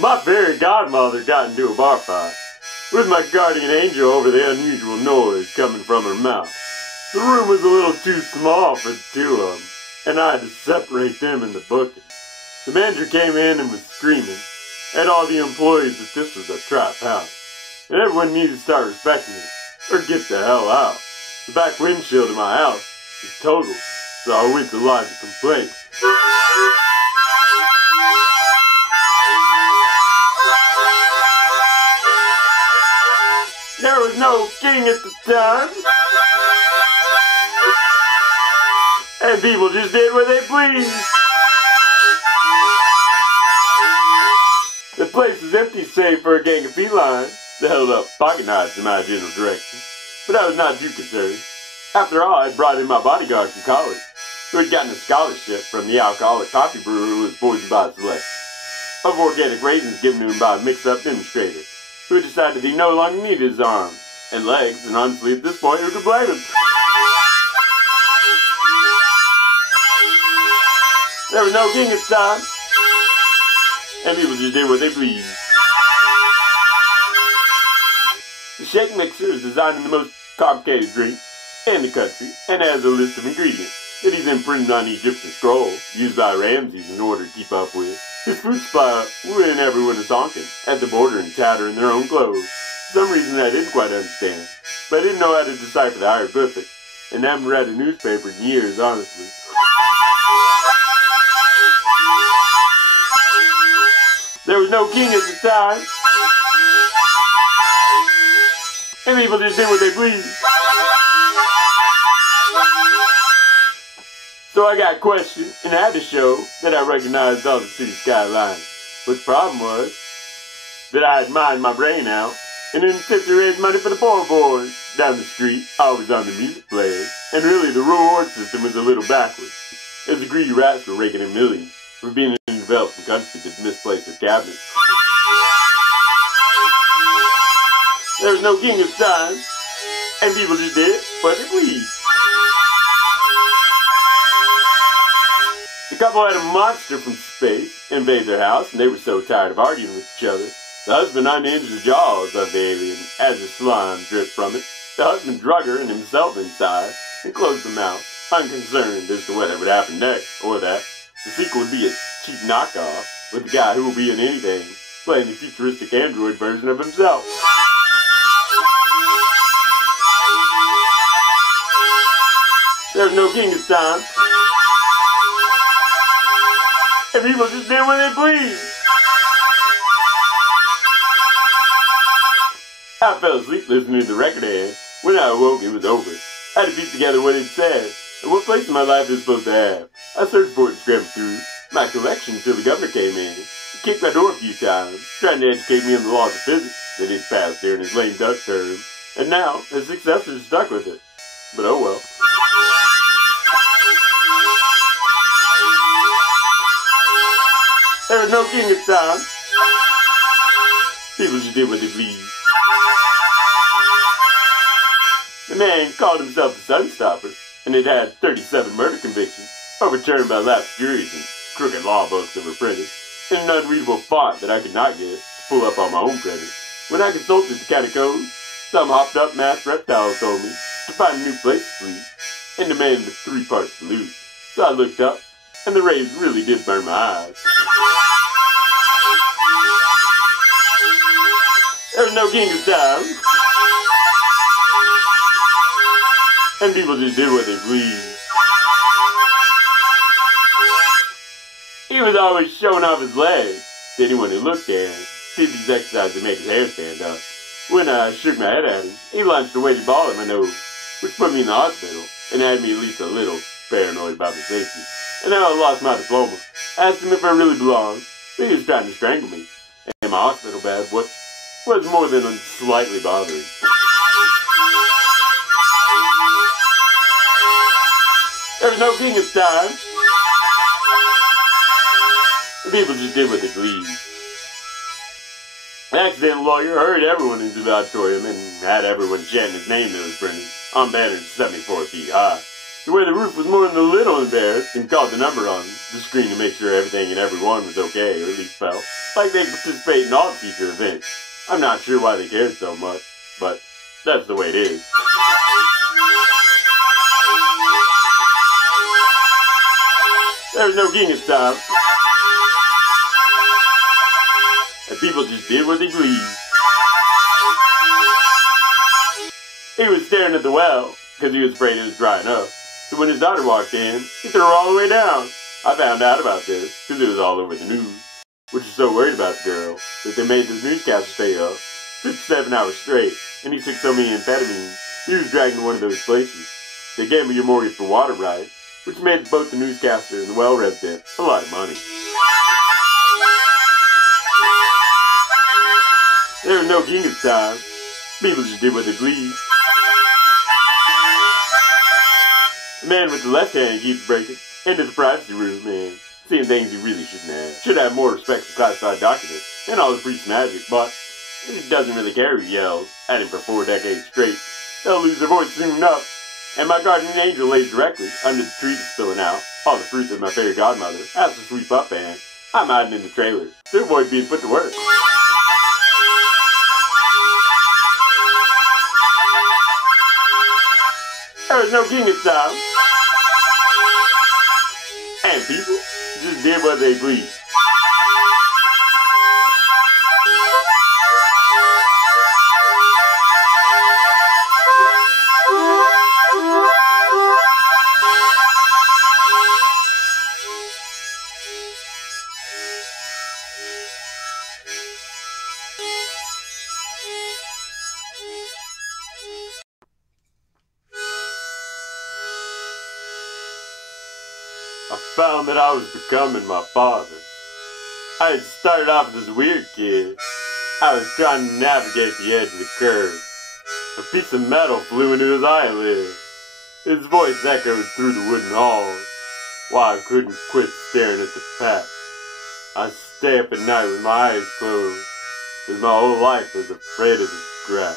My fairy godmother got into a bar fight with my guardian angel over the unusual noise coming from her mouth. The room was a little too small for the two of them, and I had to separate them in the booking. The manager came in and was screaming at all the employees that this was a trap house, and everyone needed to start respecting it, or get the hell out. The back windshield of my house was totaled, so I went to lodge a complaint. There was no king at the time, and people just did what they pleased. The place was empty save for a gang of felines that held up pocket knives in my general direction, but I was not too concerned. After all, I brought in my bodyguard from college, who had gotten a scholarship from the alcoholic coffee brewer who was poisoned by a selection of organic raisins given to him by a mixed-up demonstrator, who had decided he no longer needed his arms and legs, and honestly at this point, who could blame him? There was no king at the time, and people just did what they pleased. The shake mixer is designing the most complicated drink in the country, and has a list of ingredients that he's imprinted on the Egyptian scroll used by Ramses in order to keep up with his food supply when everyone is honking at the border and tattering their own clothes. For some reason I didn't quite understand, but I didn't know how to decipher the hieroglyphics, and haven't read a newspaper in years, honestly. There was no king at the time, and people just did what they pleased. So I got questioned and had to show that I recognized all the city skylines. But the problem was that I had mined my brain out in an attempt to raise money for the poor boys down the street, always on the music players, and really the reward system was a little backwards, as the greedy rats were raking in millions for being in a developing country that misplaced their cabinets. There was no king of time, and people just did what they pleased. The couple had a monster from space invade their house, and they were so tired of arguing with each other. The husband unhinged the jaws of the alien as the slime dripped from it. The husband drug her and himself inside and closed the mouth, unconcerned as to whatever would happen next, or that the sequel would be a cheap knockoff with the guy who will be in anything playing the futuristic android version of himself. There's no king this time, and people just did what they pleased. I fell asleep listening to the record ad. When I awoke, it was over. I had to piece together what it said, and what place in my life it's supposed to have. I searched for it and scrambled through my collection until the governor came in. He kicked my door a few times, trying to educate me on the laws of physics that he'd passed during his lame duck term, and now his successors stuck with it. But oh well. There was no king at the time. People just did what they pleased. The man called himself the Sunstopper, and had had 37 murder convictions, overturned by lapsed juries and crooked law books that were printed in an unreadable font that I could not get to pull up on my own credit. When I consulted the catacombs, some hopped-up masked reptile told me to find a new place to sleep and demanded a 3-part salute. So I looked up, and the rays really did burn my eyes. There was no king of time, and people just did what they pleased. He was always showing off his legs to anyone who looked at him. Did these exercises to make his hair stand up. When I shook my head at him, he launched a weighted ball at my nose, which put me in the hospital and had me at least a little paranoid about my safety. And now I lost my diploma. I asked him if I really belonged, but he was trying to strangle me. And my hospital bed was more than slightly bothering. There was no king of time. The people just did what they pleased. The accidental lawyer hurried everyone into the auditorium and had everyone chanting his name that was printed on banners 74 feet high. to where the roof was more than a little embarrassed and called the number on the screen to make sure everything and everyone was okay, or at least felt like they participate in all teacher events. I'm not sure why they cared so much, but that's the way it is. There was no king at the time, and people just did what they pleased. He was staring at the well because he was afraid it was drying up. So when his daughter walked in, he threw her all the way down. I found out about this because it was all over the news, which was so worried about the girl that they made this newscaster stay up 57 hours straight, and he took so many amphetamines he was dragged to one of those places. They gave him your mortgage for water rights, which made both the newscaster and the well resident a lot of money. There was no king at the time. People just did what they pleased. The man with the left hand keeps breaking into the privacy room and seeing things he really shouldn't have. Should have more respect for classified documents and all the priest's magic, but he doesn't really care who yells at him for 4 decades straight. They'll lose their voice soon enough. And my guardian angel lays directly under the tree that's spilling out all the fruit that my fairy godmother has to sweep up, and I'm hiding in the trailer to avoid being put to work. There was no king at the time, and people just did what they pleased. I found that I was becoming my father. I had started off as a weird kid. I was trying to navigate the edge of the curve. A piece of metal flew into his eyelid. His voice echoed through the wooden halls, while I couldn't quit staring at the pack. I stay up at night with my eyes closed, cause my whole life was afraid of the scrap.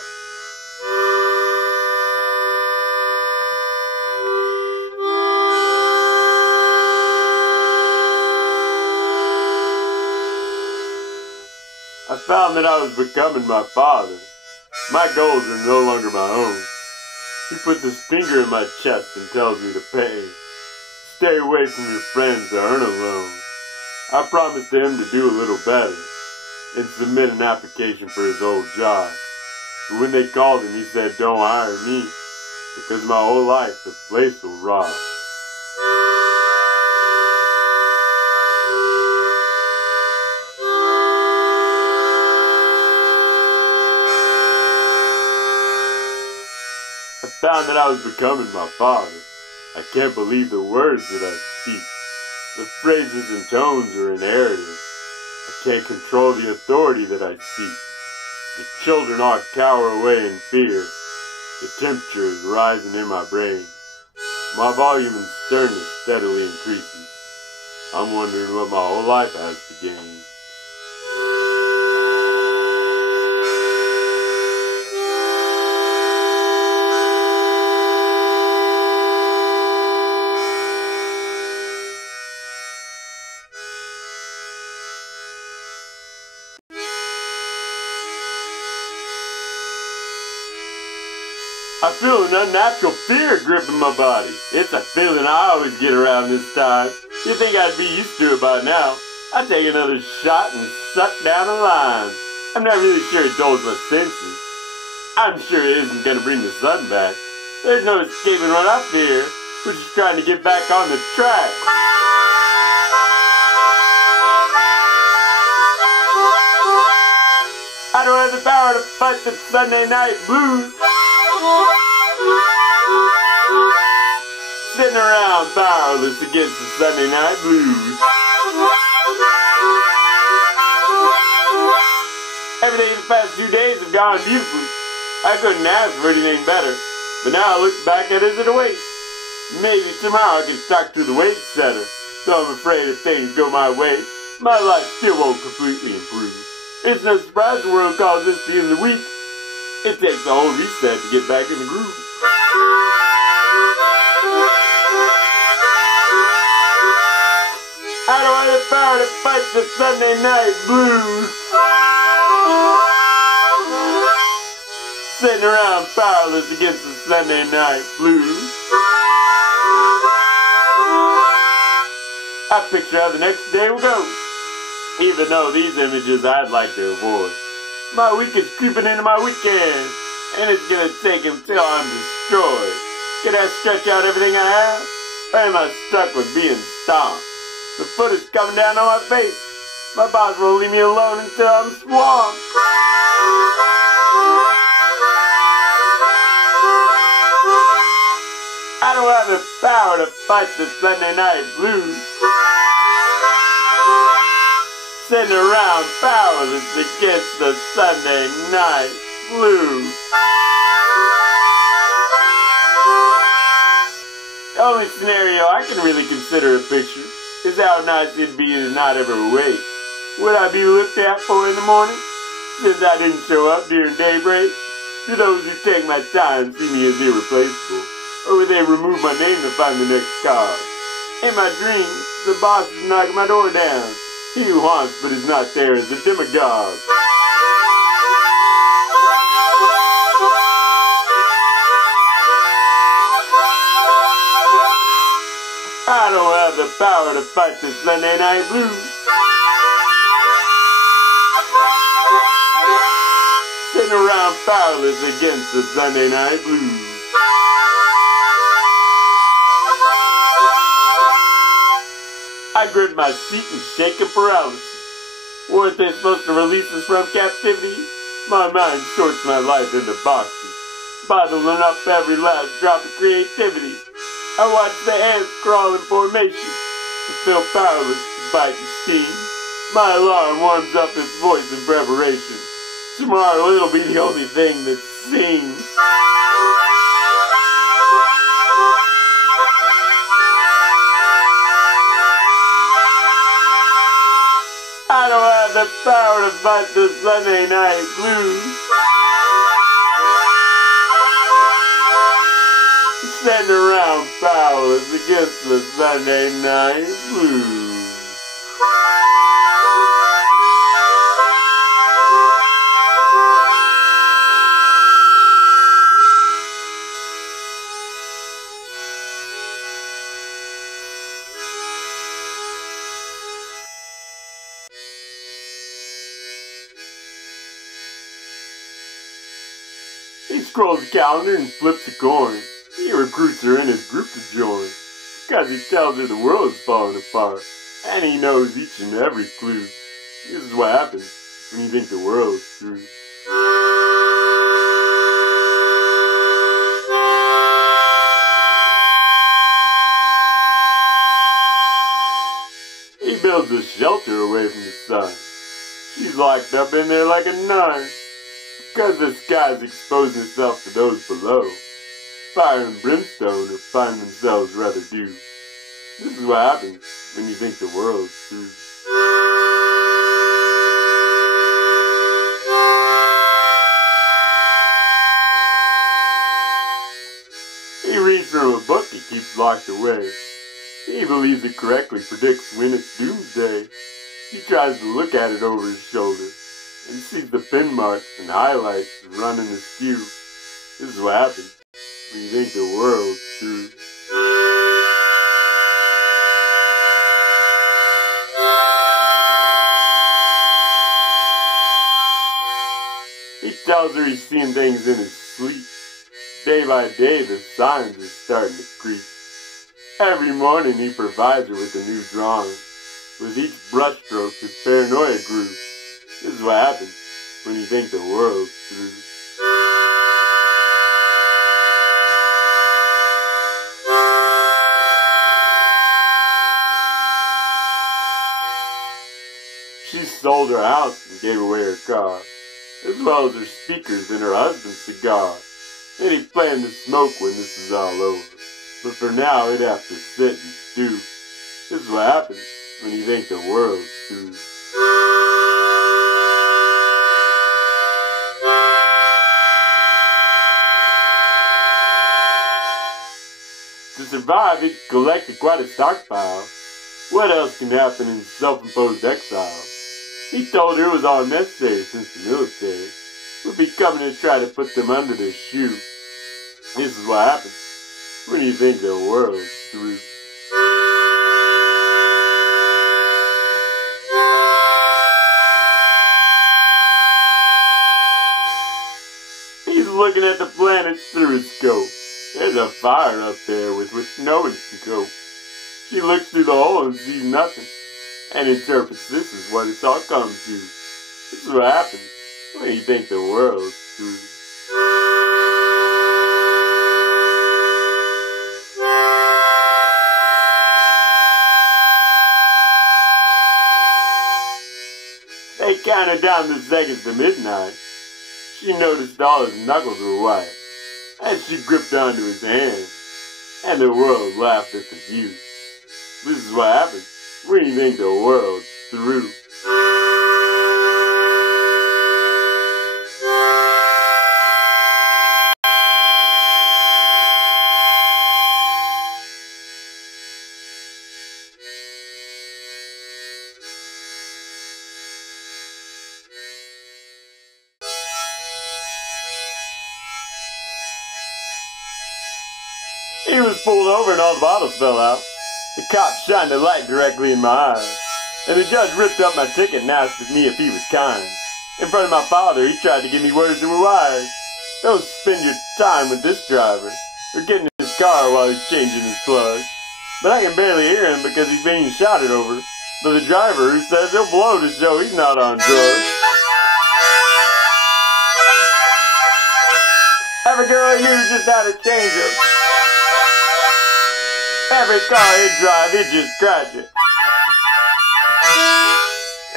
I found that I was becoming my father. My goals are no longer my own. He puts his finger in my chest and tells me to pay. Stay away from your friends that aren't alone. I promised him to do a little better and submit an application for his old job. But when they called him, he said, "Don't hire me, because my whole life the place will rot." I found that I was becoming my father. I can't believe the words that I speak. The phrases and tones are inherited. I can't control the authority that I seek. The children all cower away in fear. The temperature is rising in my brain. My volume and sternness steadily increases. I'm wondering what my whole life has to gain. I feel an unnatural fear gripping my body. It's a feeling I always get around this time. You'd think I'd be used to it by now. I take another shot and suck down a line. I'm not really sure it dulls my senses. I'm sure it isn't going to bring the sun back. There's no escaping what I fear, which is trying to get back on the track. I don't have the power to fight the Sunday night blues. Sitting around powerless against the Sunday night blues. Everything the past 2 days have gone beautifully. I couldn't ask for anything better, but now I look back at it as a waste. Maybe tomorrow I can talk to the wage setter, though I'm afraid if things go my way, my life still won't completely improve. It's no surprise the world calls this the end of the week. It takes a whole reset to get back in the groove. power to fight the Sunday night blues. Sitting around powerless against the Sunday night blues. I picture how the next day will go, even though these images I'd like to avoid. My week is creeping into my weekend, and it's gonna take until I'm destroyed. Can I stretch out everything I have, or am I stuck with being stomped? The foot is coming down on my face. My boss won't leave me alone until I'm swamped. I don't have the power to fight the Sunday night blues. Sitting around powerless against the Sunday night blues. The only scenario I can really consider a picture is how nice it'd be to not ever wait. Would I be looked at for in the morning, since I didn't show up during daybreak? Do those who take my time see me as irreplaceable? Or would they remove my name to find the next card? In my dreams, the boss is knocking my door down. He who haunts but is not there is a demagogue. I don't have the power to fight the Sunday night blues. Sitting around powerless against the Sunday night blues. I grip my seat and shake in paralysis. Weren't they supposed to release us from captivity? My mind sorts my life into boxes, bottling up every last drop of creativity. I watch the ants crawl in formation and feel powerless to bite and steam. My alarm warms up its voice in preparation. Tomorrow it'll be the only thing that sings. I don't have the power to fight the Sunday night blues. Sitting around powerless against the Sunday night blues. He scrolls the calendar and flips a coin. He recruits her in his group to join, because he tells her the world's falling apart, and he knows each and every clue. This is what happens when you think the world's through. He builds a shelter away from the sun. She's locked up in there like a nun, because the sky's exposing itself to those below. Fire and brimstone or find themselves rather do. This is what happens when you think the world's through. He reads from a book he keeps locked away. He believes it correctly predicts when it's doomsday. He tries to look at it over his shoulder and sees the pin marks and highlights running askew. This is what happens when you think the world's through. He tells her he's seeing things in his sleep. Day by day the signs are starting to creep. Every morning he provides her with a new drawing. With each brushstroke his paranoia grew. This is what happens when you think the world's through. She sold her house and gave away her car, as well as her speakers and her husband's cigar. And he planned to smoke when this is all over, but for now he'd have to sit and stew. This is what happens when you think the world's through. To survive, he collected quite a stockpile. What else can happen in self-imposed exile? He told her it was all necessary since the military would be coming to try to put them under their shoe. This is what happens when you think the world's through. He's looking at the planets through his scope. There's a fire up there with which no one can cope. She looks through the hole and sees nothing, and interprets this is what it's all come to. This is what happens when you think the world's through. They counted down the seconds to midnight. She noticed all his knuckles were white, as she gripped onto his hand, and the world laughed at the view. This is what happens when you think the world's through. He was pulled over and all the bottles fell out. The cop shined a light directly in my eyes, and the judge ripped up my ticket and asked me if he was kind. In front of my father, he tried to give me words that were wise. Don't spend your time with this driver, or get in his car while he's changing his plug. But I can barely hear him because he's being shouted over by the driver, who says he'll blow to show he's not on drugs. Every girl he knew just had a change up. Every car he'd drive, he'd just scratch it.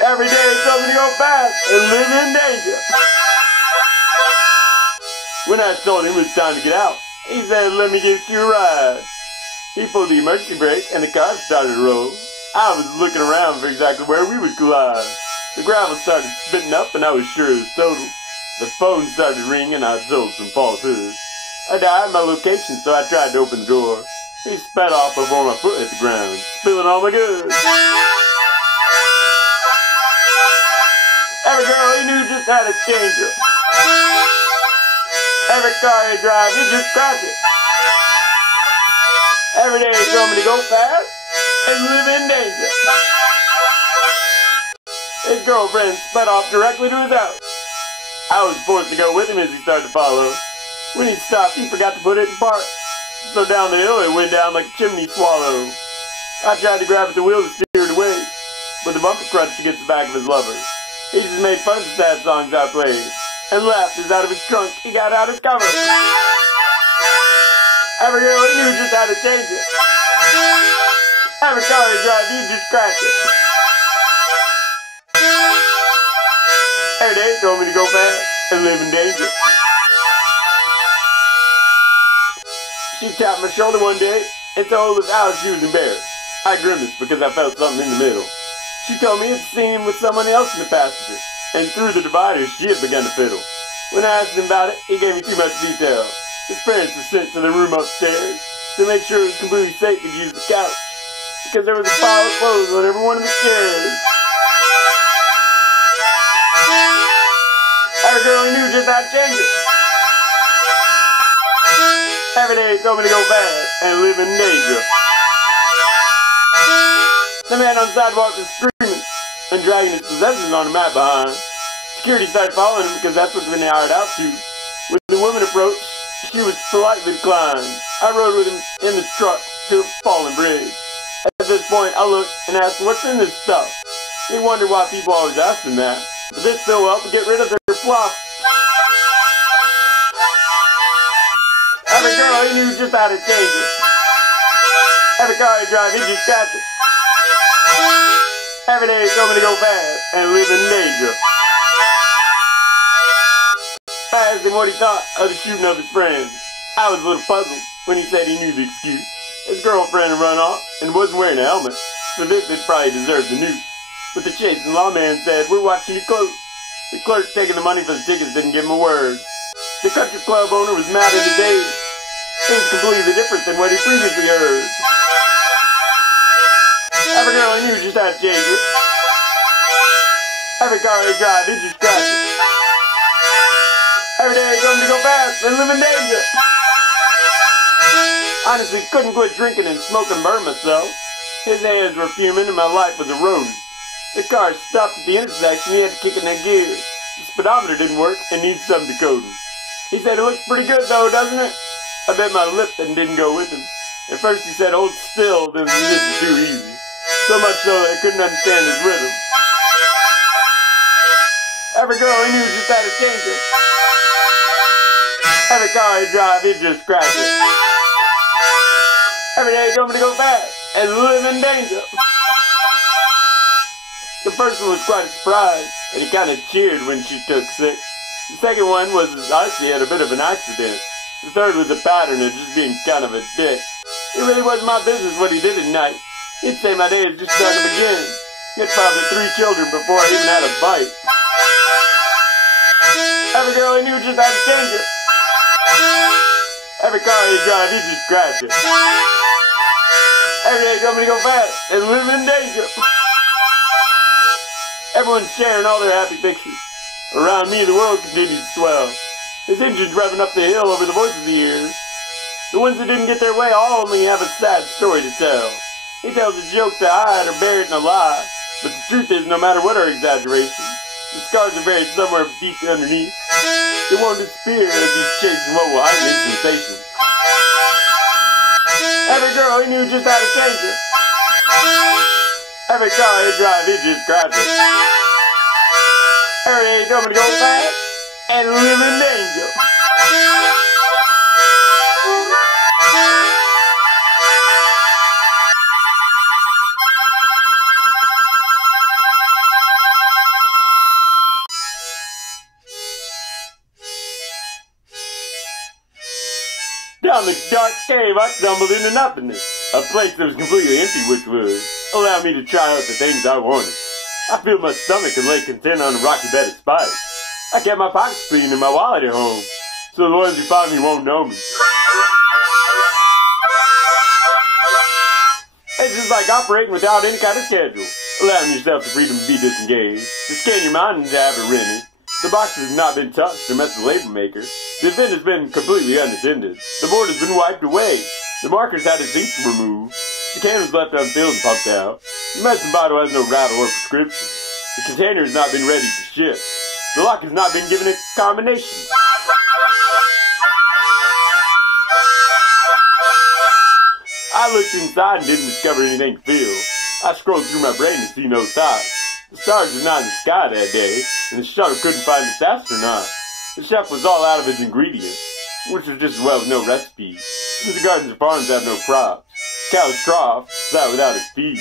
Every day he told me to go fast and live in danger. When I told him it was time to get out, he said, let me give you a ride. He pulled the emergency brake and the car started to roll. I was looking around for exactly where we would collide. The gravel started spitting up and I was sure it was total. The phone started ringing and I sold some falsehoods. I dialed my location, so I tried to open the door. He spat off before my foot hit the ground, spilling all my goods. Every girl he knew just had a changer. Every car he drive, he just scratch it. Every day he told me to go fast and live in danger. His girlfriend sped off directly to his house. I was forced to go with him as he started to follow. When he stopped, he forgot to put it in park. So down the hill it went down like a chimney swallow. I tried to grab at the wheel to steer it away, but the bumper crunched against the back of his lover. He just made fun of the sad songs I played, and laughed as out of his trunk he got out his cover. Every girl he knew just had to change it. Every car he drive, he just scratch it. Every day he told me to go fast and live in danger. She tapped my shoulder one day and told us how she was embarrassed. I grimaced because I felt something in the middle. She told me it's seen him with someone else in the passenger, and through the divider she had begun to fiddle. When I asked him about it, he gave me too much detail. His parents were sent to the room upstairs to make sure it was completely safe to use the couch, because there was a pile of clothes on every one of the chairs. Every girl he knew just had to change it. Every day he told me to go fast and live in danger. The man on the sidewalk was screaming and dragging his possessions on a mat behind. Security started following him because that's what they hired out to. When the woman approached, she was politely declined. I rode with him in the truck to a fallen bridge. At this point, I looked and asked, what's in this stuff? He wondered why people always asked him that. But this still will help get rid of their fluff. Every girl he knew just had to change it. Every car he drive, he just scratch it. Every day he told me to go fast and live in danger. I asked him what he thought of the shooting of his friends. I was a little puzzled when he said he knew the excuse. His girlfriend had run off and wasn't wearing a helmet. For this, it probably deserved the noose. But the chasing lawman said, we're watching you close. The clerk taking the money for the tickets didn't give him a word. The country club owner was mad at his age. Things completely different than what he previously heard. Every girl he knew just had to change it. Every car he drive, he just crashed it. Every day he told him to go fast and live in danger. Honestly, couldn't quit drinking and smoking, burn myself. His hands were fuming and my life was eroding. The car stopped at the intersection, he had to kick in that gear. The speedometer didn't work and needed some decoding. He said, "It looks pretty good though, doesn't it?" I bet my lip then didn't go with him. At first he said, "Hold still," then this is too easy. So much so that I couldn't understand his rhythm. Every girl he knew just had to change it. Every car he drive, he just scratched it. Every day he told me to go fast and live in danger. The first one was quite a surprise, and he kind of cheered when she took sick. The second one was Icy had a bit of an accident. The third was a pattern of just being kind of a dick. It really wasn't my business what he did at night. He'd say my day had just started to begin. He had probably 3 children before I even had a bite. Every girl he knew just had to change it. Every car he drive, he just crashed it. Every day he told me to go fast and live in danger. Everyone's sharing all their happy pictures. Around me, the world continued to swell. His engine's revving up the hill over the voices of the ears. The ones that didn't get their way all only have a sad story to tell. He tells a joke to hide or bury it in a lie. But the truth is, no matter what our exaggeration, the scars are buried somewhere deep underneath. It won't disappear as he's chasing what will heighten his sensation. Every girl he knew just had to change it. Every car he drive, he just crashed it. Every day he told me to go fast and live in danger. Down the dark cave, I stumbled into nothingness. A place that was completely empty, which would allow me to try out the things I wanted. I filled my stomach and lay content on a rocky bed of spikes. I kept my pockets clean and my wallet at home, so the ones who find me won't know me. It's just like operating without any kind of schedule, allowing yourself the freedom to be disengaged, to scan your mind and to have it rented. The boxes have not been touched or met the label maker. The event has been completely unattended. The board has been wiped away. The markers had its inks removed. The can was left unfilled and pumped out. The medicine bottle has no rattle or prescription. The container has not been ready to ship. The lock has not been given a combination. I looked inside and didn't discover anything to feel. I scrolled through my brain to see no signs. The stars were not in the sky that day, and the shuttle couldn't find its astronaut. The chef was all out of his ingredients, which was just as well as no recipes, since the gardens and farms have no crops. Cow's trough sat without its feed.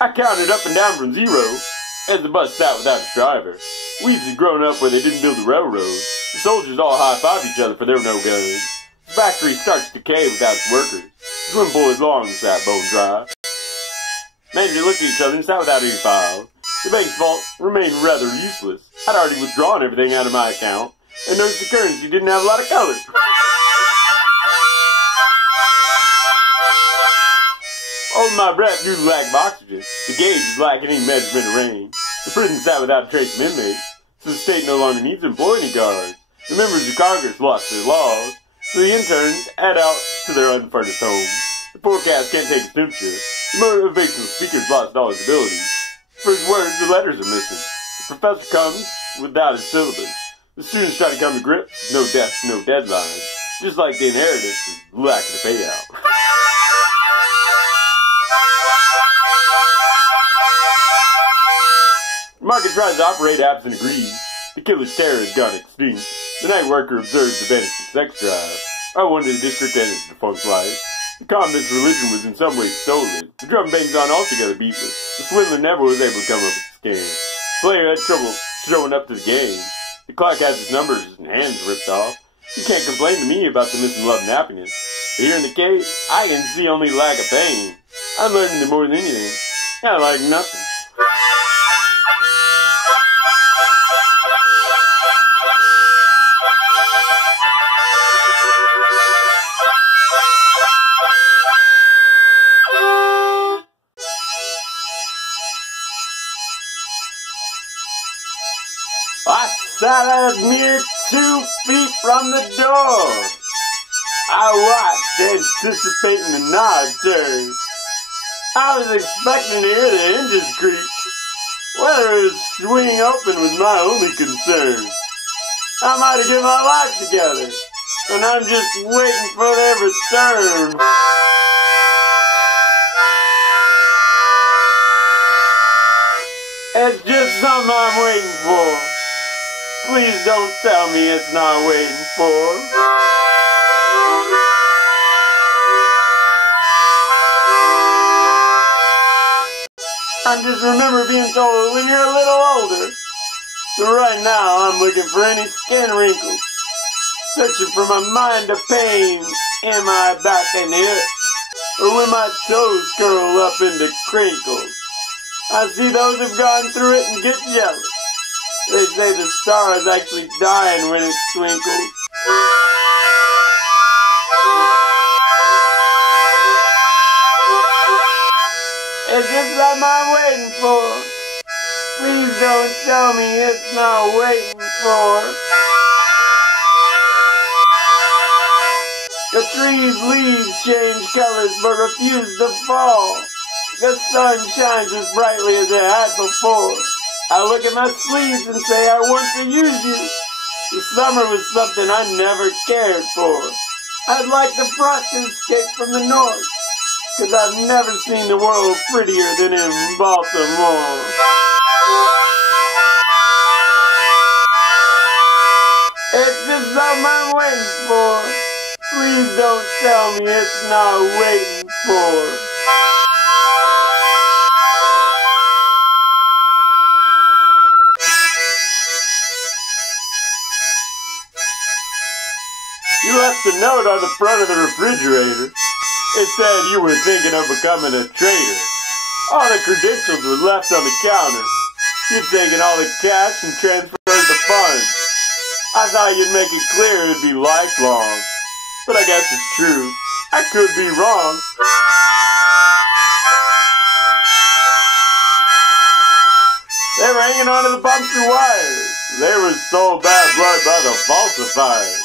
I counted up and down from 0 as the bus sat without its driver. Weeds had grown up where they didn't build the railroad. The soldiers all high-fived each other for there were no guns. The factory starts to decay without its workers. The swim pool is long and sat bone dry. Manager looked at each other and sat without any files. The bank's vault remained rather useless. I'd already withdrawn everything out of my account, and noticed the currency didn't have a lot of color. Holding my breath due to lack of oxygen, the gauge is lacking any measurement of rain. The prison sat without a trace of inmates, so the state no longer needs to employ any guards. The members of Congress lost their laws, so the interns head out to their unfurnished homes. The forecast can't take a temperature. The motivational speaker's lost all his abilities. For his words, the letters are missing. The professor comes without his syllabus. The students try to come to grips, no desks, no deadlines. Just like the inheritance is lacking a payout. The market tries to operate absent of greed. The killer's terror has gone extinct. The night worker observes the venison sex drive. I wonder the district ended the defunct life. The communist religion was in some ways stolen. The drum bangs on altogether beatless. The swindler never was able to come up with the scam. The player had trouble showing up to the game. The clock has its numbers and hands ripped off. You can't complain to me about the missing love and happiness. But here in the cave, I can see only lack of pain. I'm learning that more than anything, I like nothing. about a mere 2 feet from the door. I watched, anticipating the nod turn. I was expecting to hear the hinges creak. Whether it would swing open was my only concern. I might have get my life together, and I'm just waiting for their return. It's just something I'm waiting for. Please don't tell me it's not waiting for. I just remember being told when you're a little older. So right now I'm looking for any skin wrinkles. Searching for my mind of pain. Am I back in it? Or when my toes curl up into crinkles? I see those who've gone through it and get jealous. They say the star is actually dying when it twinkles. It's just something I'm waiting for. Please don't tell me it's not waiting for. The trees' leaves change colors but refuse to fall. The sun shines as brightly as it had before. I look at my sleeves and say I want to use you. The summer was something I never cared for. I'd like the front to escape from the north, 'cause I've never seen the world prettier than in Baltimore. It's just something I'm waiting for. Please don't tell me it's not waiting for. You left a note on the front of the refrigerator. It said you were thinking of becoming a trader. All the credentials were left on the counter. You'd taken all the cash and transferred the funds. I thought you'd make it clear it'd be lifelong. But I guess it's true. I could be wrong. They were hanging onto the puncture wires. They were sold bad blood by the falsifiers.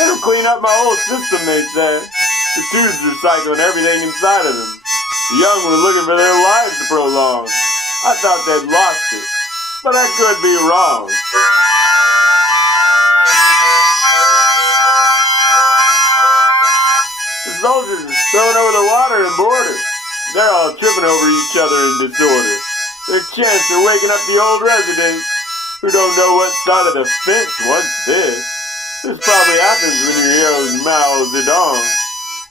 It'll clean up my whole system, they said. The tubes recycling everything inside of them. The young were looking for their lives to prolong. I thought they'd lost it, but I could be wrong. The soldiers are throwing over the water and border. They're all tripping over each other in disorder. Their chants are waking up the old residents who don't know what side of the fence wants this. This probably happens when your heroes mouths it on.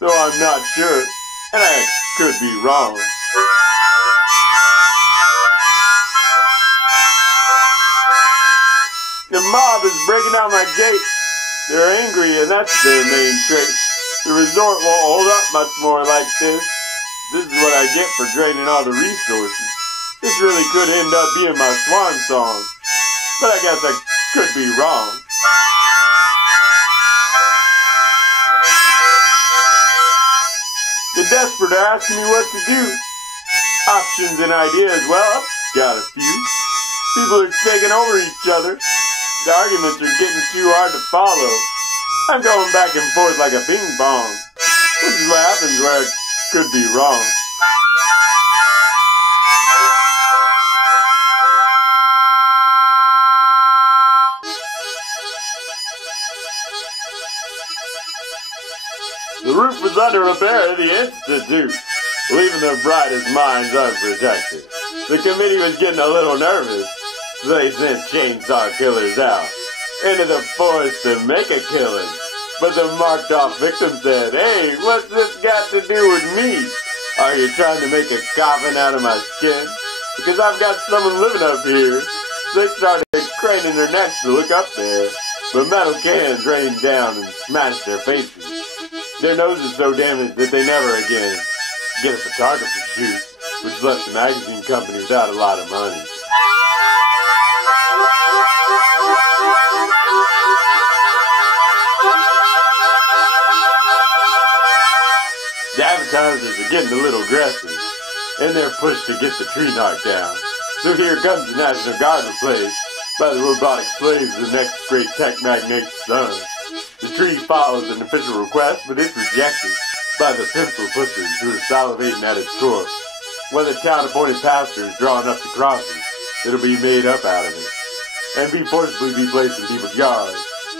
Though I'm not sure, and I could be wrong. The mob is breaking down my gate. They're angry and that's their main trait. The resort won't hold up much more like this. This is what I get for draining all the resources. This really could end up being my swan song. But I guess I could be wrong. The desperate are asking me what to do. Options and ideas, well, I've got a few. People are taking over each other. The arguments are getting too hard to follow. I'm going back and forth like a ping pong. This is what happens where I could be wrong. The roof was under repair at the Institute, leaving their brightest minds unprotected. The committee was getting a little nervous, so they sent chainsaw killers out into the forest to make a killing. But the marked off victim said, "Hey, what's this got to do with me? Are you trying to make a coffin out of my skin? Because I've got someone living up here." They started craning their necks to look up there, but metal cans rained down and smashed their faces. Their noses so damaged that they never again get a photography shoot, which left the magazine company without a lot of money. The advertisers are getting a little aggressive, and they're pushed to get the tree knocked down. So here comes the National Guard replaced. by the robotic slaves of the next great tech magnate's son. The tree follows an official request, but it's rejected by the pencil pushers who are salivating at its corpse. When the town-appointed pastor is drawing up the crosses, it'll be made up out of it, and forcibly be placed in people's yards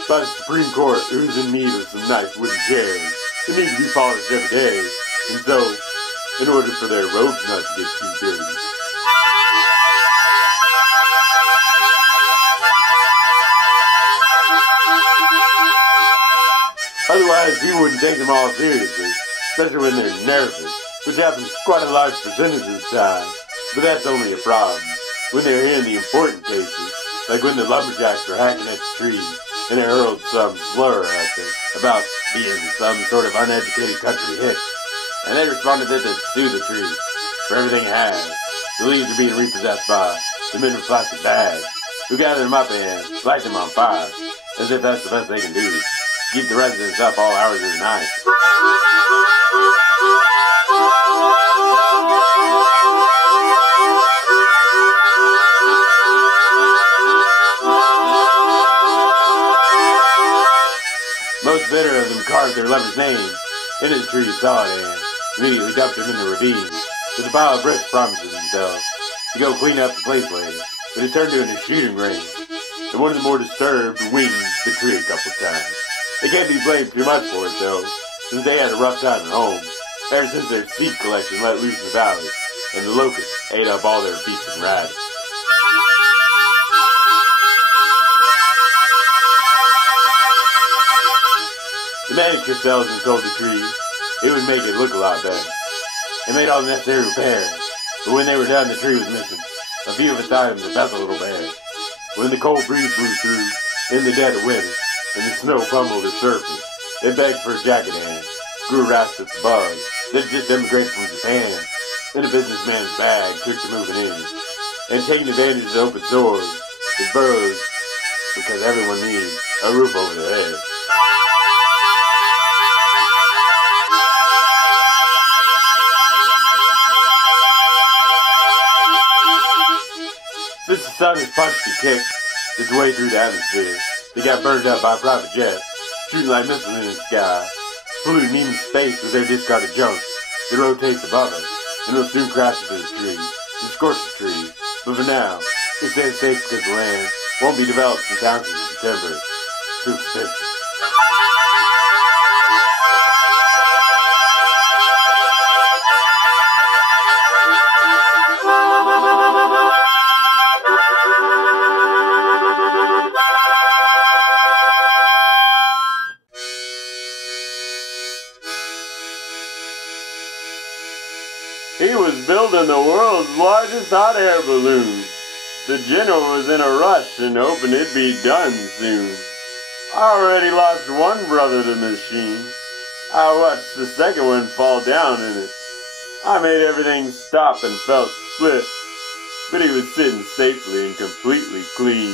by the Supreme Court, who's in need of some nice wooden chairs. It needs to be polished every day, and so, in order for their robes not to get too dirty. Otherwise, people wouldn't take them all seriously, especially when they're nervous, which happens quite a large percentage of the time. But that's only a problem when they're hearing the important cases, like when the lumberjacks were hacking at the trees and they hurled some slur at them about being some sort of uneducated country hick. And they responded that they'd sue the tree for everything it has. The leaves are being repossessed by the men with plastic bags, who gather them up and light them on fire, as if that's the best they can do. Keep the residents up all hours of the night. Most bitter of them carved their lover's name into the tree's sod and immediately dumped him in the ravine, with a pile of bricks promising themselves to go clean up the place later. But it turned into a shooting range, and one of the more disturbed winged the tree a couple times. They can't be blamed too much for it, though, since they had a rough time at home, ever since their seed collection let loose in the valley, and the locusts ate up all their beets and radish. The manicure salesman told the tree it would make it look a lot better. They made all the necessary repairs, but when they were done, the tree was missing a few of its items that felt a little bare. When the cold breeze blew through in the dead of winter, and the snow pummeled its surface, it begged for a jacket hand, grew wrapped with the bug that had just emigrated from Japan, in a businessman's bag quick to moving in, and taking advantage of the open doors, it burrowed because everyone needs a roof over their head. Since the sun has punched and kicked its way through the atmosphere, they got burned up by a private jet, shooting like missiles in the sky, polluting even space with their discarded junk that rotates above us, and will soon crash into the trees and scorch the trees. But for now, it stays safe because the land won't be developed in time until September. Too expensive. He was building the world's largest hot air balloon. The general was in a rush and hoping it'd be done soon. I already lost one brother to the machine. I watched the second one fall down in it. I made everything stop and felt split, but he was sitting safely and completely clean.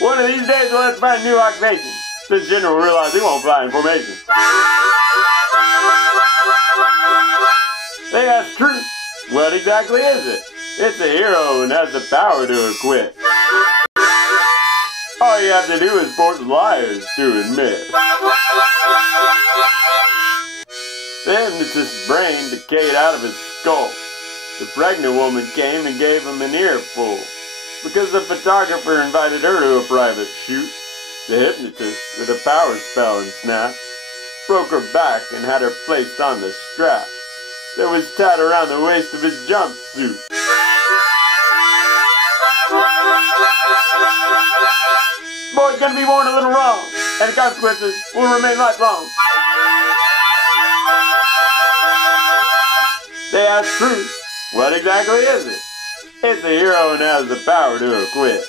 One of these days we'll have to find a new occupation. The general realized he won't fly in formation. They asked Truth, what exactly is it? It's a hero and has the power to acquit. All you have to do is force liars to admit. The hypnotist's brain decayed out of his skull. The pregnant woman came and gave him an earful. Because the photographer invited her to a private shoot, the hypnotist, with a power spell and snap, broke her back and had her placed on the strap that was tied around the waist of his jumpsuit. Boy's gonna be born a little wrong, and the consequences will remain lifelong. They asked Truth, what exactly is it? It's a hero and has the power to acquit.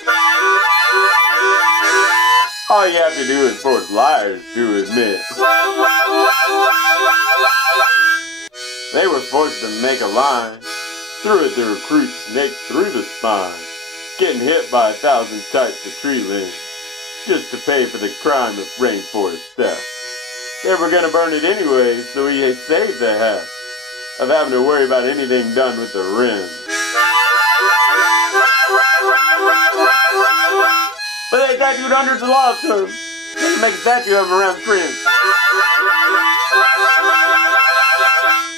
All you have to do is force liars to admit. They were forced to make a line, threw it the recruit snaked through the spine, getting hit by 1,000 types of tree limbs, just to pay for the crime of rainforest theft. They were gonna burn it anyway, so he saved the heft. of having to worry about anything done with the rim. But they tattooed hundreds of laws to him. They make a statue of him around the trim.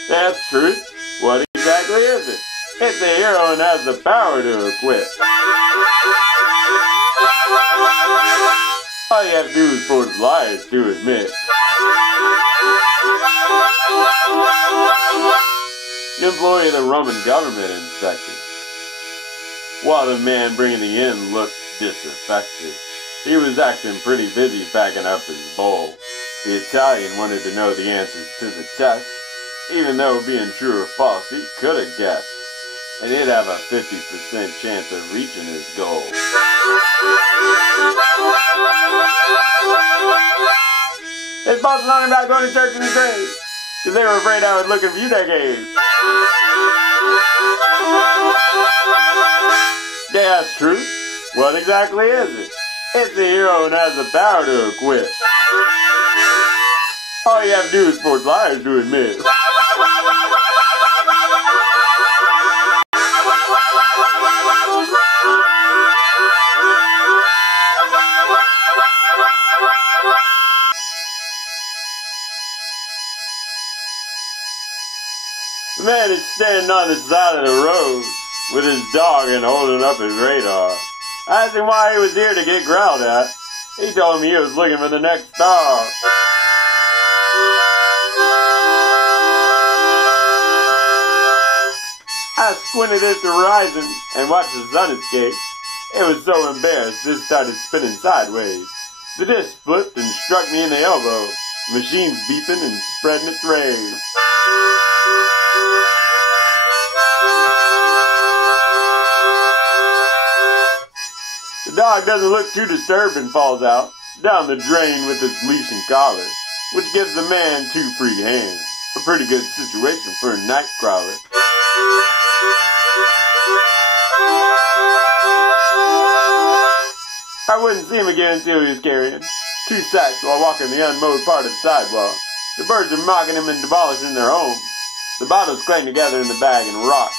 That's truth. What exactly is it? It's a hero and has the power to equip. All you have to do is force liars to admit. The employee of the Roman government inspected. While the man bringing the in looked disaffected, he was acting pretty busy packing up his bowl. The Italian wanted to know the answers to the test, even though being true or false he could have guessed, and he'd have a 50% chance of reaching his goal. His boss was on him about going to church in the grave, because they were afraid I would look a few decades. Yeah, that's true. What exactly is it? It's a hero and has the power to equip. All you have to do is force liars to admit. The man is standing on the side of the road with his dog and holding up his radar. I asked him why he was here to get growled at. He told me he was looking for the next star. I squinted at the horizon and watched the sun escape. It was so embarrassed this started spinning sideways. The disc flipped and struck me in the elbow. The machine's beeping and spreading its rays. The dog doesn't look too disturbed and falls out, down the drain with its leash and collar, which gives the man 2 free hands. A pretty good situation for a night crawler. I wouldn't see him again until he was carrying 2 sacks while walking the unmowed part of the sidewalk. The birds are mocking him and demolishing their homes. The bottles clang together in the bag and rock.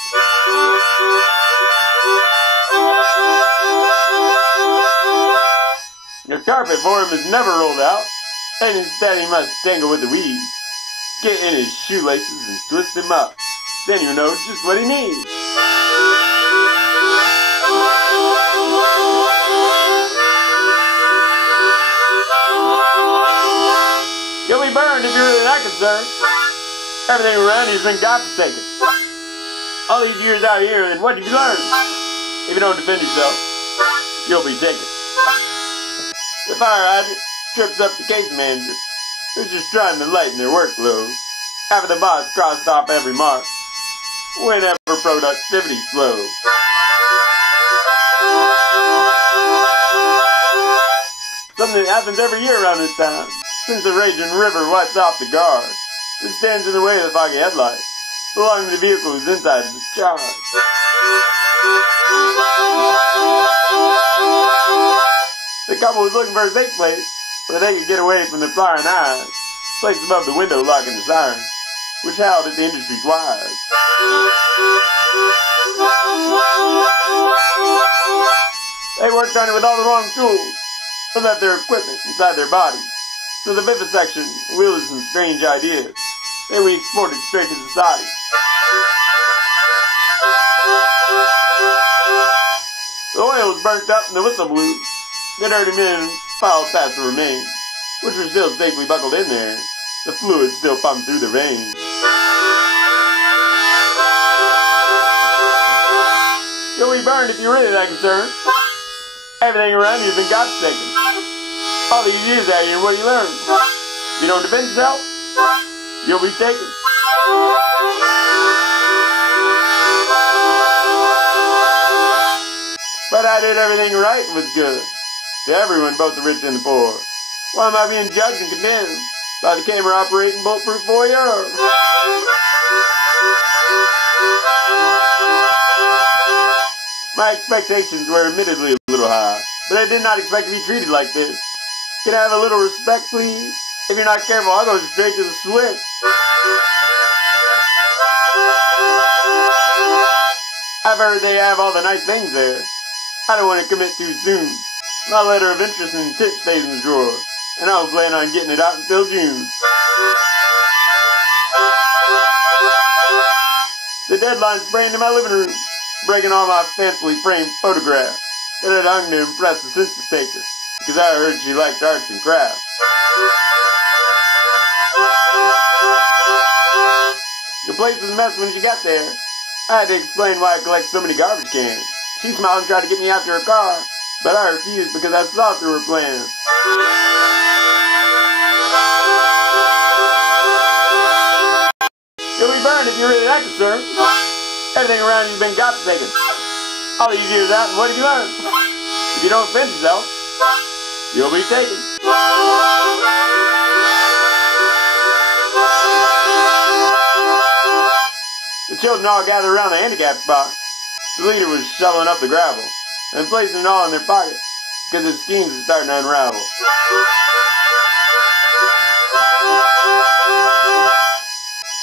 The carpet for him is never rolled out, and instead he must tangle with the weeds. Get in his shoelaces and twist him up. Then you know just what he needs. You'll be burned if you're really that concerned. Everything around you's been godforsaken. All these years out here, and what did you learn? If you don't defend yourself, you'll be taken. The fire hydrant trips up the case manager, who's just trying to lighten their workload. After the boss crossed off every mark, whenever productivity slows. Something that happens every year around this time, since the raging river wipes off the guard. It stands in the way of the foggy headlights, belonging to the vehicle whose inside is charged. The couple was looking for a safe place where they could get away from the prying eyes, placed above the window locking the siren, which howled at the industry's wires. They worked on it with all the wrong tools, and left their equipment inside their bodies. So the vivisection wielded some strange ideas that we exported straight to society. The oil was burnt up and the whistle blew. The dirty men filed past the remains, which were still safely buckled in there. The fluid still pumped through the veins. You'll be burned if you're really that concerned. Everything around you's been godforsaken. All these years out here, what do you learn? If you don't defend yourself, you'll be taken. But I did everything right and was good. To everyone, both the rich and the poor. Why am I being judged and condemned by the camera operating bulletproof voyeur? My expectations were admittedly a little high, but I did not expect to be treated like this. Can I have a little respect, please? If you're not careful, I'll go straight to the switch. I've heard they have all the nice things there. I don't want to commit too soon. My letter of interest and tip stays in the drawer, and I don't plan on getting it out until June. The deadline sprang into my living room, breaking all my fancifully framed photographs that had hung to impress the census taker, because I heard she liked arts and crafts. The place was a mess when she got there. I had to explain why I collect so many garbage cans. She smiled and tried to get me out to her car, but I refused because I saw through her plans. You'll be burned if you're really that concerned. Everything around you's been godforsaken. All these years out, and what have you learned? If you don't defend yourself, you'll be taken. The children all gathered around the handicap spot. The leader was shoveling up the gravel and placing it all in their pockets because his schemes were starting to unravel.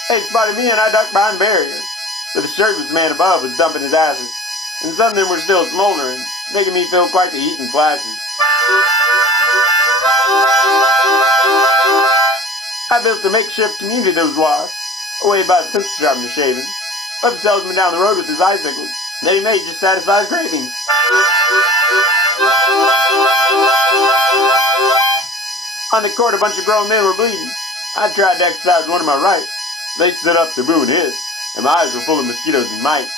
They spotted me and I ducked behind barriers, but the shirtless man above was dumping his ashes, and some of them were still smoldering, making me feel quite the heat and flashes. I built a makeshift community that was washed, away by the pencil sharpener shaving, left the salesman down the road with his icicles that he made just satisfy his cravings. On the court, a bunch of grown men were bleeding. I tried to exercise one of my rights. They stood up to boo and hiss, and my eyes were full of mosquitoes and mites.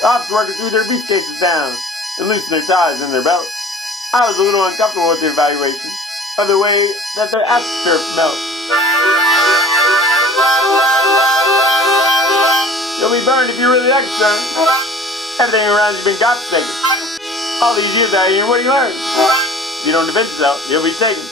The office workers threw their briefcases down and loosened their ties and their belts. I was a little uncomfortable with the evaluation of the way that their astroturf smelled. You'll be burned if you're really that concerned. Everything around you's been godforsaken. All these years out here, what do you learn? If you don't defend yourself, you'll be taken.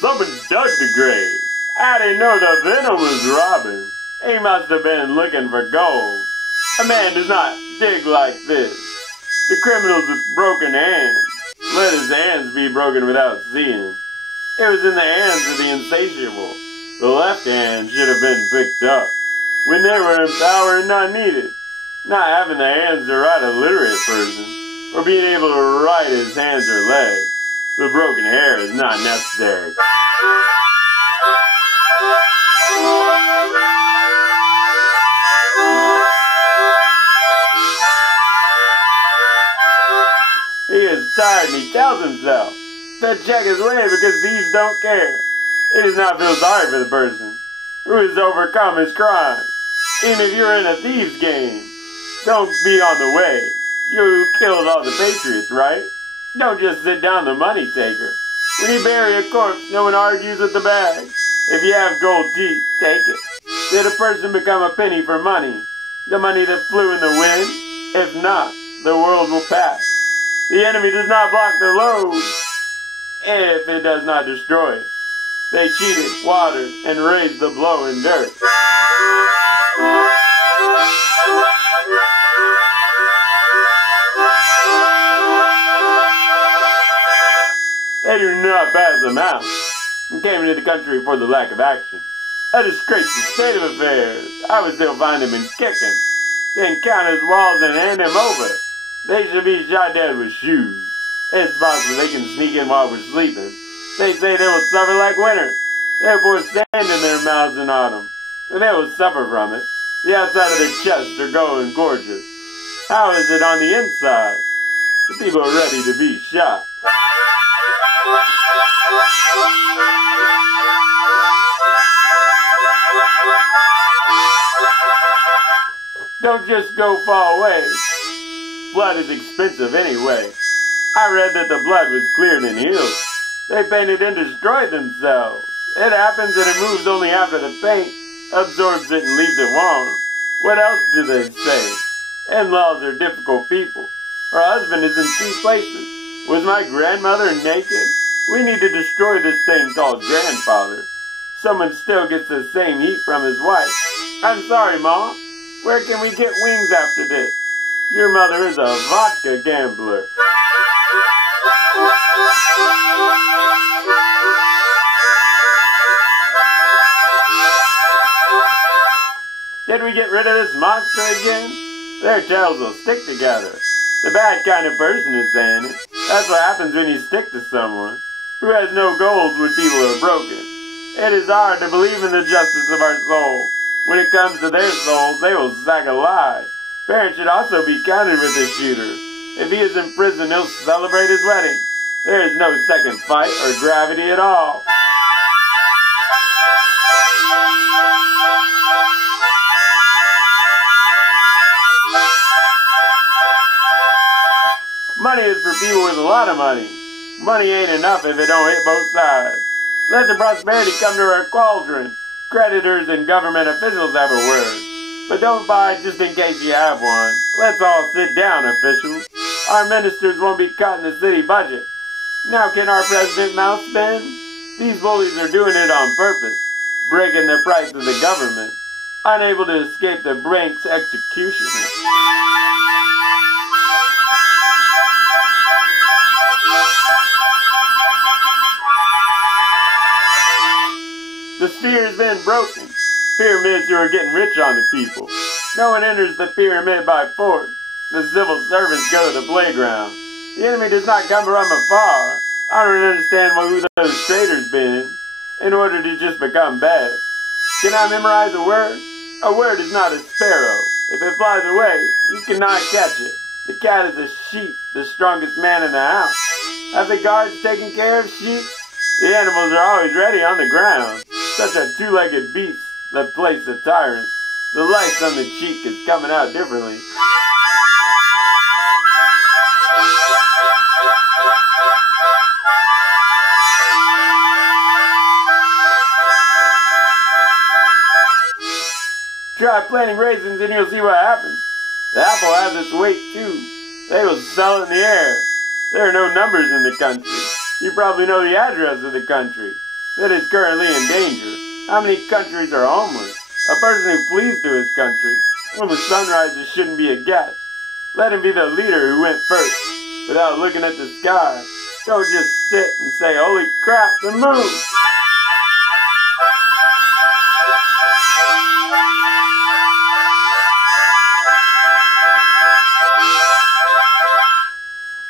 Somebody dug the grave. I didn't know the venom was robbing. He must have been looking for gold. A man does not dig like this. The criminals with broken hands. Let his hands be broken without seeing. It was in the hands of the insatiable. The left hand should have been picked up when they were in power and not needed. Not having the hands to write a literate person, or being able to write his hands or legs. The broken hair is not necessary. He is tired and he tells himself to check his way because thieves don't care. He does not feel sorry for the person who has overcome his crime. Even if you're in a thieves game, don't be on the way. You killed all the patriots, right? Don't just sit down the money taker. When you bury a corpse, no one argues with the bag. If you have gold teeth, take it. Did a person become a penny for money? The money that flew in the wind? If not, the world will pass. The enemy does not block the load if it does not destroy it. They cheated, watered, and raised the blow in dirt. They do not pass them out and came into the country for the lack of action. A disgraceful state of affairs. I would still find him and kick him, then count his walls and hand him over. They should be shot dead with shoes. It's possible they can sneak in while we're sleeping. They say they will suffer like winter. They will pour sand in their mouths in autumn, and they will suffer from it. The outside of their chests are going gorgeous. How is it on the inside? The people are ready to be shot. Don't just go far away. Blood is expensive anyway. I read that the blood was cleared and healed. They painted and destroyed themselves. It happens that it moves only after the paint absorbs it and leaves it warm. What else do they say? In-laws are difficult people. Her husband is in 2 places. Was my grandmother naked? We need to destroy this thing called grandfather. Someone still gets the same heat from his wife. I'm sorry, Mom. Where can we get wings after this? Your mother is a vodka gambler. Did we get rid of this monster again? Their tails will stick together. The bad kind of person is saying it. That's what happens when you stick to someone who has no goals when people are broken. It is hard to believe in the justice of our soul. When it comes to their souls, they will sack alive. Parents should also be counted with the shooter. If he is in prison, he'll celebrate his wedding. There is no second fight or gravity at all. Money is for people with a lot of money. Money ain't enough if it don't hit both sides. Let the prosperity come to our cauldron. Creditors and government officials have a word. But don't buy just in case you have one. Let's all sit down, officials. Our ministers won't be cutting the city budget. Now can our president mouth spend? These bullies are doing it on purpose, breaking the price of the government, unable to escape the Brinks executioner. The sphere has been broken. Pyramids who are getting rich on the people. No one enters the pyramid by force. The civil servants go to the playground. The enemy does not come from afar. I don't understand who those traitors been in order to just become bad. Can I memorize a word? A word is not a sparrow. If it flies away, you cannot catch it. The cat is a sheep, the strongest man in the house. Have the guards taken care of sheep? The animals are always ready on the ground. Such a two-legged beast that plays the tyrant. The lice on the cheek is coming out differently. Try planting raisins and you'll see what happens. The apple has its weight too. They will sell it in the air. There are no numbers in the country. You probably know the address of the country that is currently in danger. How many countries are homeless? A person who flees to his country when the sun rises shouldn't be a guest. Let him be the leader who went first without looking at the sky. Don't just sit and say, holy crap, the moon!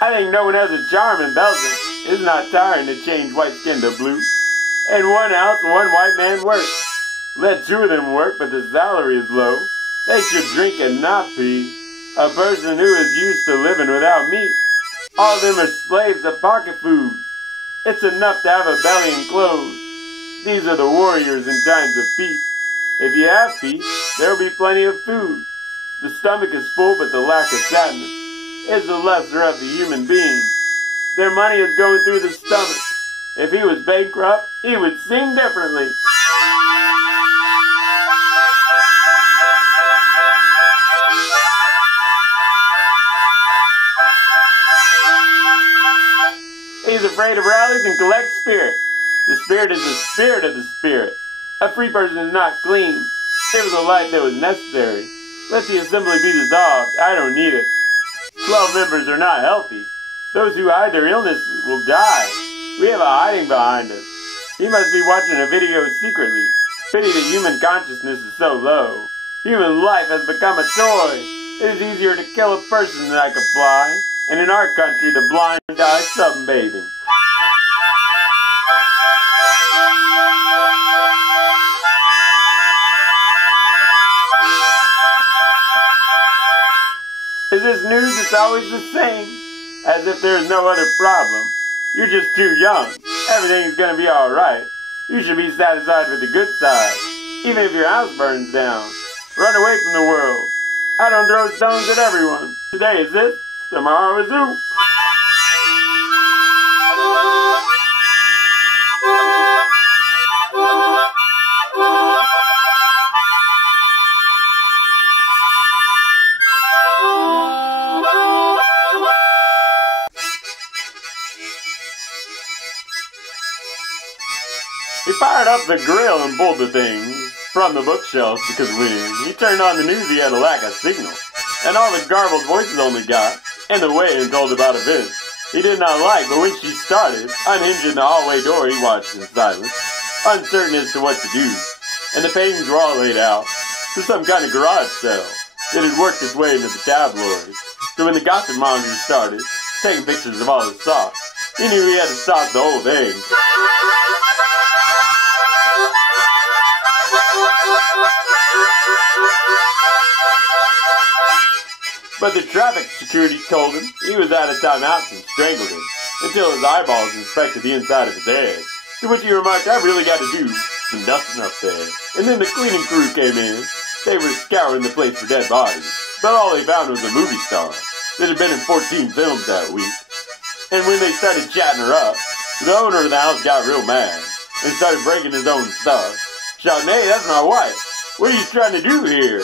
I think no one has a charm in Belgium. It's not tiring to change white skin to blue. In one house, one white man works. Let two of them work, but the salary is low. They should drink and not pee. A person who is used to living without meat. All of them are slaves of pocket food. It's enough to have a belly and clothes. These are the warriors in times of peace. If you have peace, there will be plenty of food. The stomach is full, but the lack of sadness is the lesser of the human being. Their money is going through the stomach. If he was bankrupt, he would sing differently. He's afraid of rallies and collects spirit. The spirit is the spirit of the spirit. A free person is not clean. It was a life that was necessary. Let the assembly be dissolved. I don't need it. 12 members are not healthy. Those who hide their illness will die. We have a hiding behind us. He must be watching a video secretly. Pity that human consciousness is so low. Human life has become a toy. It is easier to kill a person than like a fly. And in our country, the blind die sunbathing. Is this news? It's always the same. As if there's no other problem. You're just too young. Everything's gonna be alright. You should be satisfied with the good side. Even if your house burns down. Run away from the world. I don't throw stones at everyone. Today is this, tomorrow is who. He fired up the grill and pulled the things. from the bookshelf because when he turned on the news he had a lack of signal, and all the garbled voices only got in the way and told about events he did not like, but when she started, unhinging the hallway door he watched in silence, uncertain as to what to do, and the paintings were all laid out to some kind of garage sale that had worked its way into the tabloids. So when the gossip monitor started taking pictures of all his socks, he knew he had to stop the whole thing. But the traffic security told him he was out of timeouts and strangled him until his eyeballs inspected the inside of his head. To which he remarked, "I really got to do some dusting up there." And then the cleaning crew came in. They were scouring the place for dead bodies, but all they found was a movie star that had been in 14 films that week. And when they started chatting her up, the owner of the house got real mad and started breaking his own stuff, shouting, "Hey, that's my wife. What are you trying to do here?"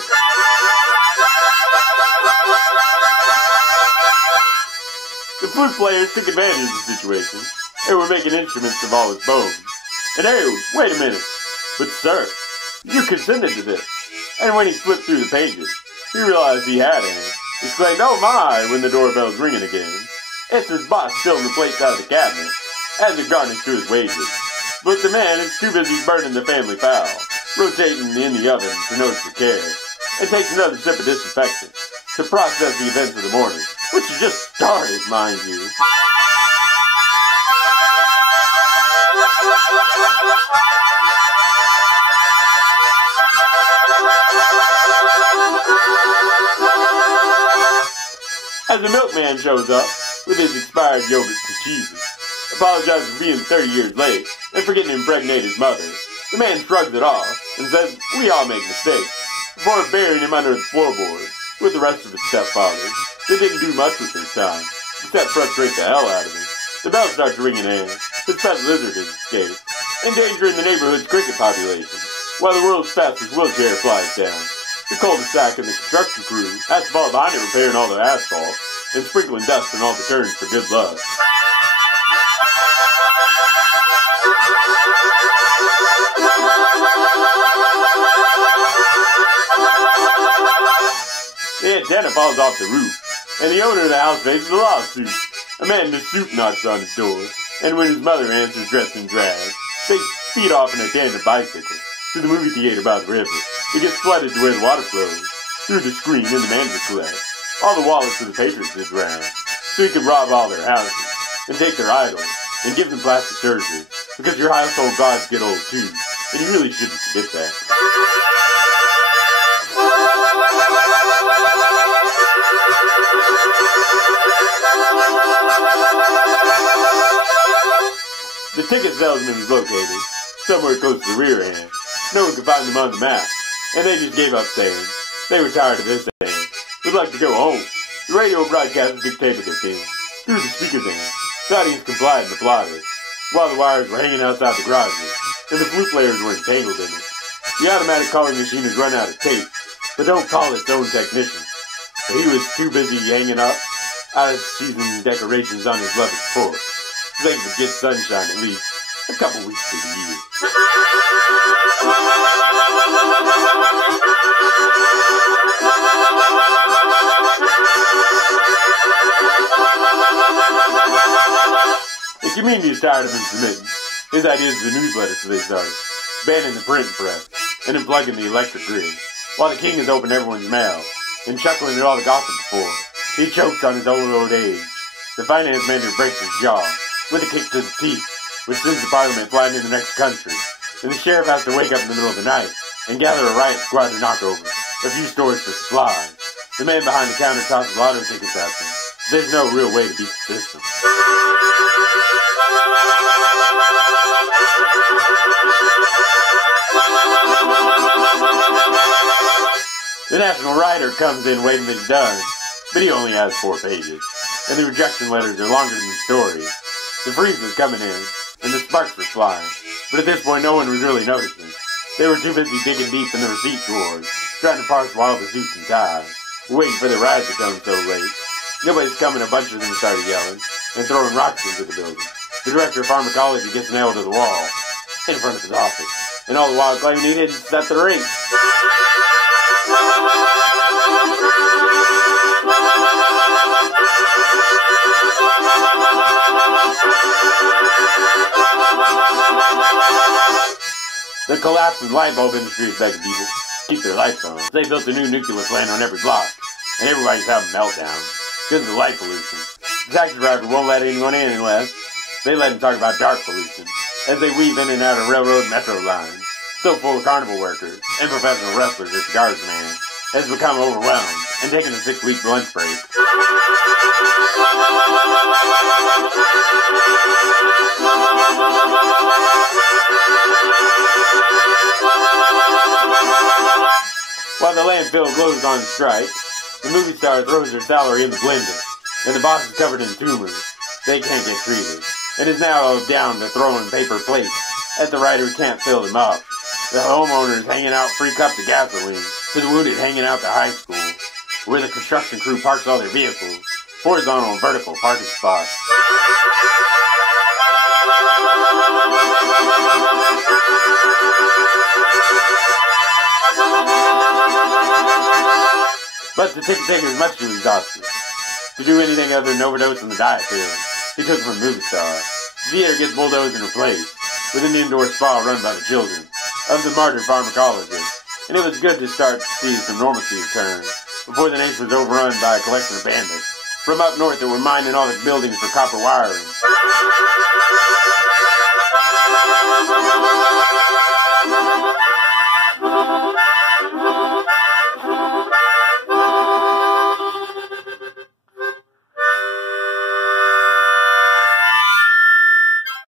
The flute players took advantage of the situation and were making instruments of all his bones. And hey, wait a minute. "But sir, you consented to this." And when he flipped through the pages, he realized he had and exclaimed, "Oh my," when the doorbell's ringing again. It's his boss filling the plates out of the cabinet as a garnish to his wages. But the man is too busy burning the family fowl, rotating in the oven to notice the care, and takes another sip of disinfectant to process the events of the morning, which has just started, mind you. As the milkman shows up with his expired yogurts and cheeses, apologizes for being 30 years late and for getting to impregnate his mother, the man shrugs it off and says, "We all make mistakes," before burying him under the floorboards with the rest of his stepfathers. They didn't do much with their time, except frustrate the hell out of him. The bell starts ringing in. His pet lizard has escaped, endangering the neighborhood's cricket population, while the world's fastest wheelchair flies down. The cul-de-sac and the construction crew has to fall behind it repairing all the asphalt and sprinkling dust on all the turns for good luck. The antenna falls off the roof, and the owner of the house faces a lawsuit. A man in a suit knocks on his door, and when his mother answers dressed in drag, they speed off in a tandem bicycle to the movie theater by the river. It gets flooded to where the water flows through the screen in the manager collects all the wallets of the patrons that's around, so he can rob all their houses and take their idols and give them plastic surgery, because your household gods get old too, and you really shouldn't forget that. The ticket salesman was located somewhere close to the rear end. No one could find them on the map, and they just gave up saying they were tired of this end. Would like to go home. The radio broadcasters dictated their theme through the speaker van. The audience complied and applauded, while the wires were hanging outside the garages, and the flute players were entangled in it. The automatic calling machine has run out of tape, but don't call its own technician. But he was too busy hanging up out-of-season decorations on his lovely porch, so they could get sunshine at least a couple weeks of the year. The community is tired of him submitting his ideas to the newsletter, so they started banning the print press and unplugging the electric grid, while the king has opened everyone's mail and chuckling at all the gossip before. He chokes on his old age. The finance manager breaks his jaw with a kick to the teeth, which sends the parliament flying in the next country, and the sheriff has to wake up in the middle of the night and gather a riot squad to knock over a few stores for supplies. The man behind the counter tosses lotto tickets at them. There's no real way to beat the system. The national writer comes in waiting to be done, but he only has 4 pages, and the rejection letters are longer than the story. The freeze was coming in, and the sparks were flying, but at this point no one was really noticing. They were too busy digging deep in the receipt drawers, trying to parse all the suits and ties, waiting for the ride to come so late. Nobody's coming, a bunch of them started yelling and throwing rocks into the building. The director of pharmacology gets nailed to the wall in front of his office. and all the while claiming he didn't set the ring. The collapse of the light bulb industry is begging people to keep their lights on. They built a new nuclear plant on every block, and everybody's having a meltdown because of the light pollution. The taxi driver won't let anyone in unless they let him talk about dark pollution, as they weave in and out of railroad metro lines, still full of carnival workers and professional wrestlers as the guardsman has become overwhelmed and taken a 6-week lunch break. While the landfill glows on strike, the movie star throws her salary in the blender, and the boss is covered in tumors. They can't get treated, and is now down to throwing paper plates at the writer who can't fill them up. The homeowner is hanging out free cups of gasoline to the wounded hanging out to high school, where the construction crew parks all their vehicles, horizontal and vertical parking spots. But the ticket taker is much too exhausted to do anything other than overdose on the diet pills he took from a movie star. The theater gets bulldozed and replaced with an indoor spa run by the children of the martyred pharmacologist, and it was good to start to see some normalcy return before the nation was overrun by a collection of bandits from up north that were mining all the buildings for copper wiring.